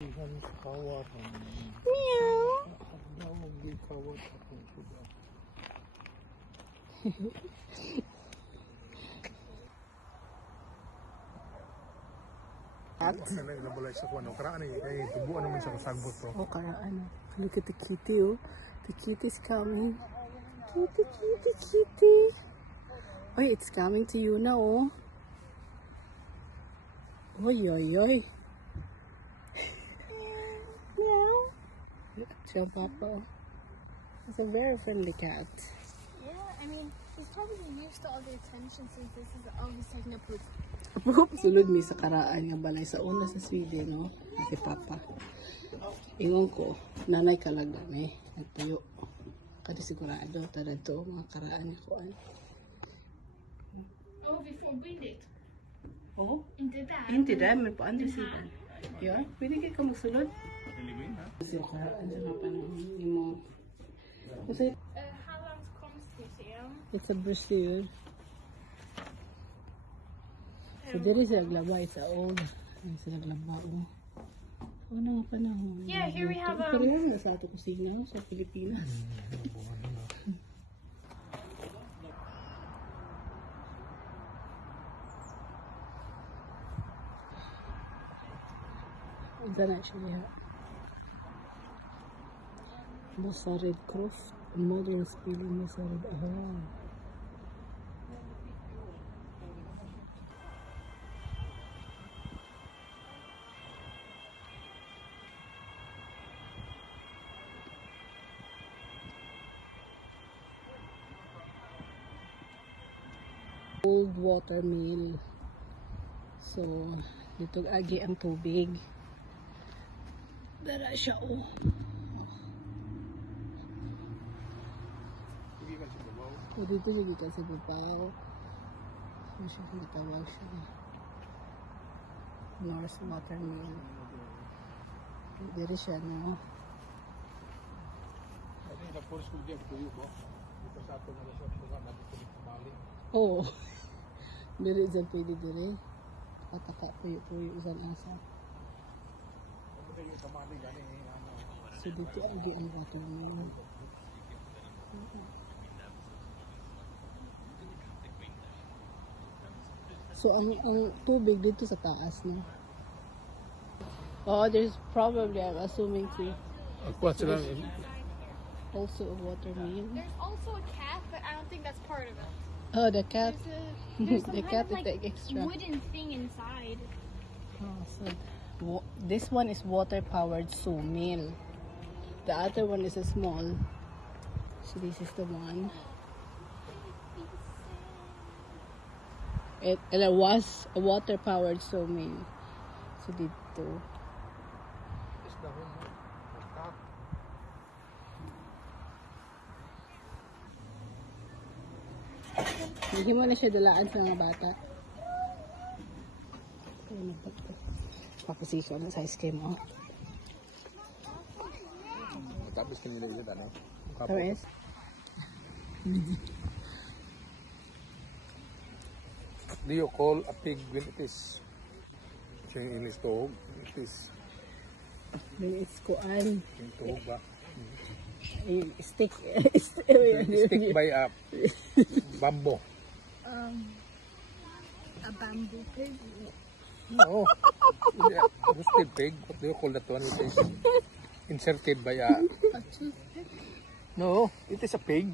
Meow. Oh, karaan. Look at the kitty, oh. The kitty's coming. Kitty, kitty, kitty. Oh, it's coming to you now, oh. Oy, oy, oy. Meow. Look at your papa. It's a very friendly cat. Yeah, I mean, he's probably used to all the attention since this is all he's taking a poop. Sulod mi sa karaan nga balay sa una sa Sweden, no? Si Papa. Ingon ko, nanay kalaga ni nagtuyo. Kada sigurado tada to mga karaan nga kuan. Oh, before we did. Oh, Into that. hindi dahil po ando sila. Yeah, pwede kayo magsulod. Kasi karaan sa mga panahon ni mo. Kasi How long comes this year? it's a Brazil. So diri sa glabay sa old. Sa glabay mo. Una nga panahon. Yeah, here we have Pero yan sa ato kusina sa Pilipinas. Unsa na siya? Basta Red Cross, modern spelling mo sa Red Cross. Old water mill. So, dito agi ang tubig. Dara siya, oh. So, dito siya gikan sa Babaw. So, siya tawag siya. North Water Mill. Dito siya, no? Oo. Dili dyan pwede diri. Pataka puyo-puyo usan asa. So dito agi ang water mill. So ang tubig dito sa taas, no? Oh, there's probably, I'm assuming too, also a water mill. There's also a cat, but I don't think that's part of it. Oh, the cat. There's some The kind cat of is like like extra. wooden thing inside. Oh, so this one is water-powered sawmill. The other one is a small. So this is the one. It was a water-powered sawmill. So dito. Hindi mo na siya dalaan sa mga bata. Pakusisa mo sa ice cream, oh. Tapos kanila ito, ano? Tapos? Do you call a pig when it is in its tuhog? It is When it's kuan. in tuhog ba? Stick. Stick by a bamboo. A bamboo pig. No. Roasted pig. What do you call that one? It is inserted by a... A toothpick. No, it is a pig.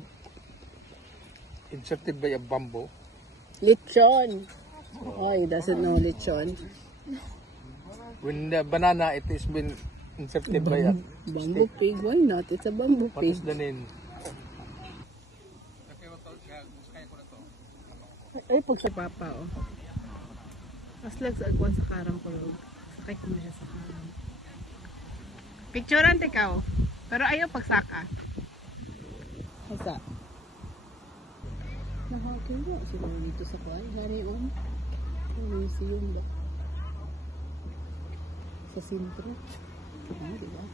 Inserted by a bamboo. Lechon. Oh, he doesn't know lechon. When the banana, it is been inserted by a... Bamboo pig. Why not? It's a bamboo What pig. is the name? Ay, pag sa papa, oh. Mas lag sa agwan sa karang kulog. Sakay ko na siya sa karang. Picturean tikaw. Pero ayaw pagsaka. Hasa. Nakakilwa siguro dito sa kuwan. Hari on. Museum ba? Sa sintro. Ah, diba?